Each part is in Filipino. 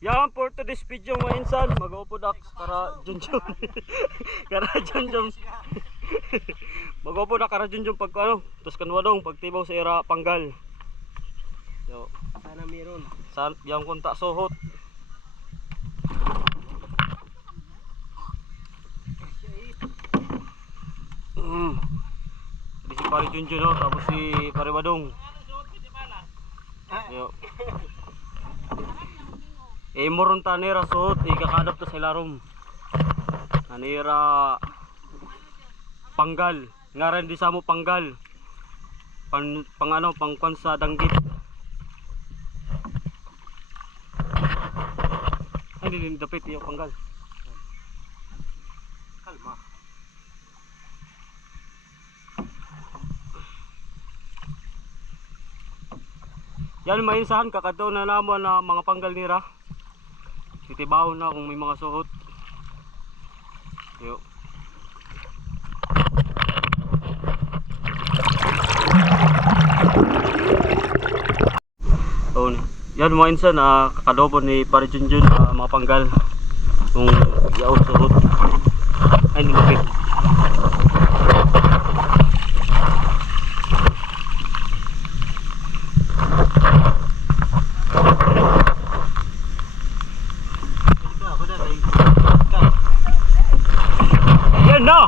Yan for today's video mga insan, mag-upo dak para junjun. Kara junjun. Mag-upo dak kara junjun pag ano, tos kanwadong pagtibaw sa era panggal. Yo, sana meron. yang kunta suhot. Di si pare junjun no, tapos si pare badong. Yo. Moron tanira suot ikakadap to sa ilarom. Tanira panggal, ngaran di sa mo panggal. Pang ano, pangkwan sa danggit. Ay din dapit yung panggal. Kalma. Yan mainsahan kakadto na namo na mga panggal nira. Titibaw na kung may mga suhot. Yo. So, yan mga insan, kakadobo ni Pare Junjun mga panggal kung yaot suhot. Ay, nilapit. Yan na!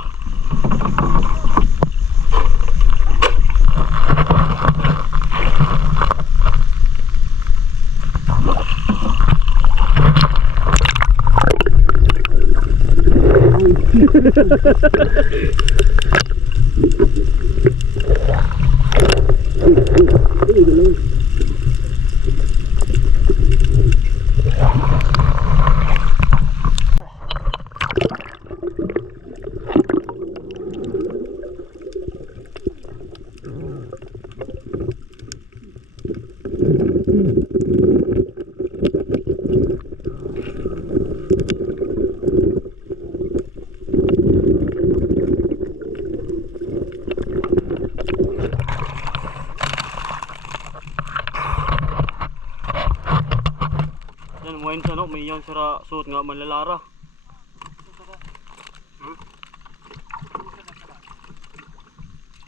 Yan sa no, may yang sara suot nga manlalara.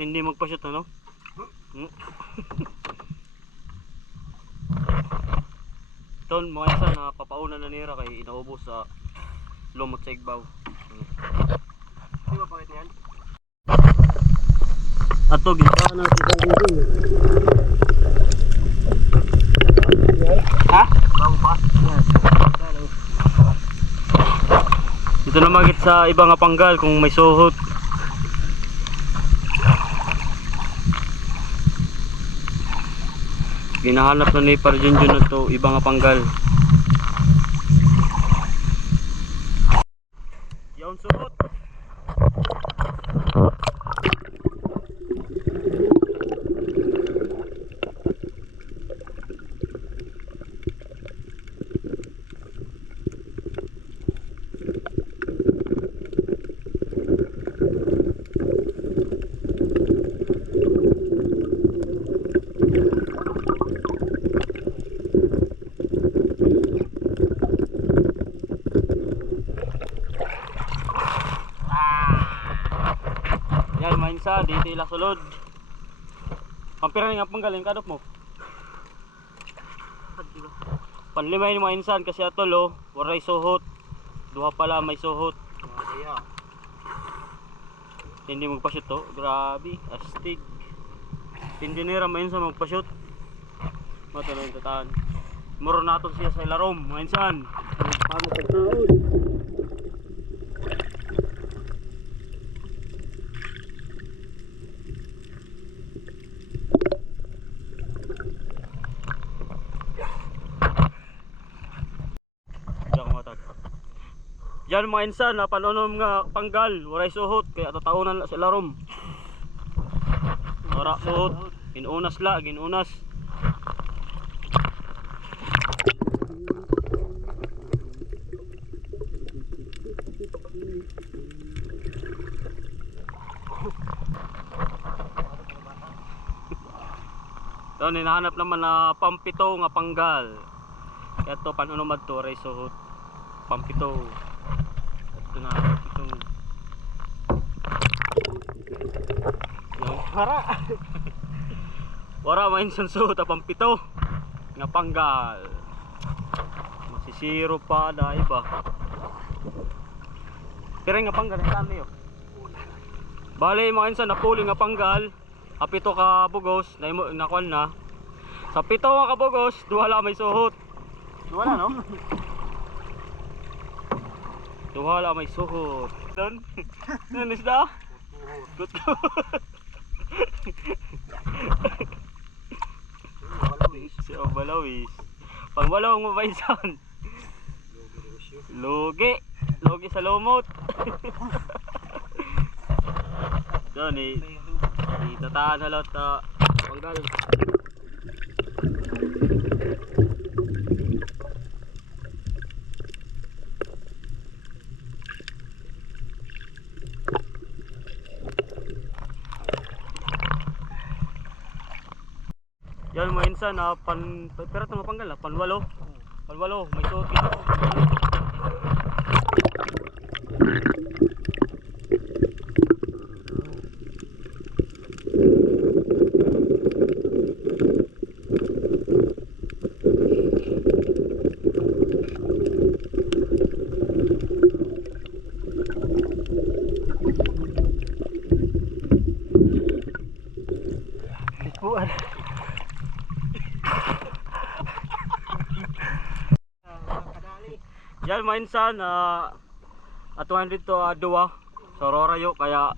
Hindi magpa-shoot ano? Ton mga isa na papauna na nira kay inaubos sa lumot sa igbaw. Di ba pakit niyan? Ato gintaan na kita dito. Ha? Bago pa? Yes. Dito na magit sa ibang panggal kung may suhot. Ginahanap na ni Pare Junjun na to ibang panggal. Yaon suhot. Yan mainsa dito ila sulod. Pampira nga panggaling kadop mo. Panlimay ni mga insan kasi atol oh, waray suhot. Duha pala may suhot. Hindi magpa-shoot to. Grabe, astig. Hindi nira mga insan magpa-shoot. Matanong tataan. Muro nato siya sa ilarom mga insan. Paano pagkaon? Yan mga insan, napanunom nga panggal, waray suhot, kaya tataunan la sila rom. Wara suhot, ginunas la, ginunas. So, hinahanap naman na pampito nga panggal. Kaya ito, panunomad to, waray suhot. Pampito. Ito na, pampito. Yung Para. wara mainsan suhot, pampito. Nga panggal. Masisiro pa, da iba. Pero nga panggal, ang dami yun. Bale, mga insan, napuli nga panggal. Kapito ka bugos, nakuan na. Sa pito nga kabugos, duhala may suhot. Duhala, no? Duhala may suhot. Doon? Doon isda? Good ko. Si Balawis. Pang walong mabaysan. Lugi. Lugi sa lumot. Doon eh. Itataan na lahat na panggal. Yan mga insan, pero ito mapanggal na, panwalo. Panwalo, may suot kita. Likuan. Yan mga insan, atuhan dito duwa sa Rorayo, kaya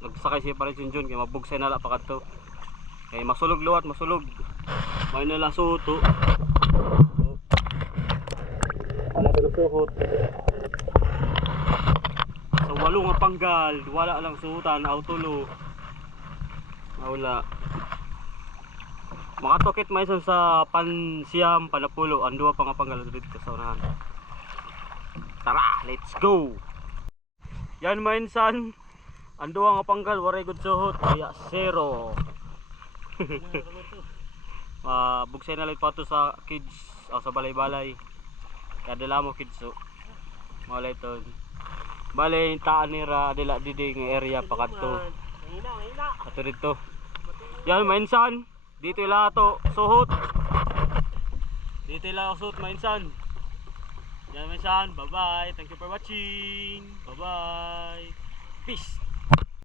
nagsakay siya pa rin Junjun, kaya mabugsay na lang pa kadto. Kaya masulog luwat, masulog. May nila suto. Wala ka ng suhot. Sa walo nga panggal, wala lang suhutan, autulo. Wala. Makatokit may insan sa Pansiyam, Panapulo, ang duwa pa nga panggal dito sa unahan. Tara, let's go! Yan mga insan, ang duwa nga panggal, waray good suhot, kaya 0. Bugsay na lang pa ito sa kids, sa balay-balay. Kaya dala mo kids, malay ito. Balay, taan nira, dila didi ng area pa kadto. Ato dito. Yan mga insan, dito ila ito, suhot. Dito ila suhot mga insan. Yan mga insan, bye bye, thank you for watching, bye bye, peace.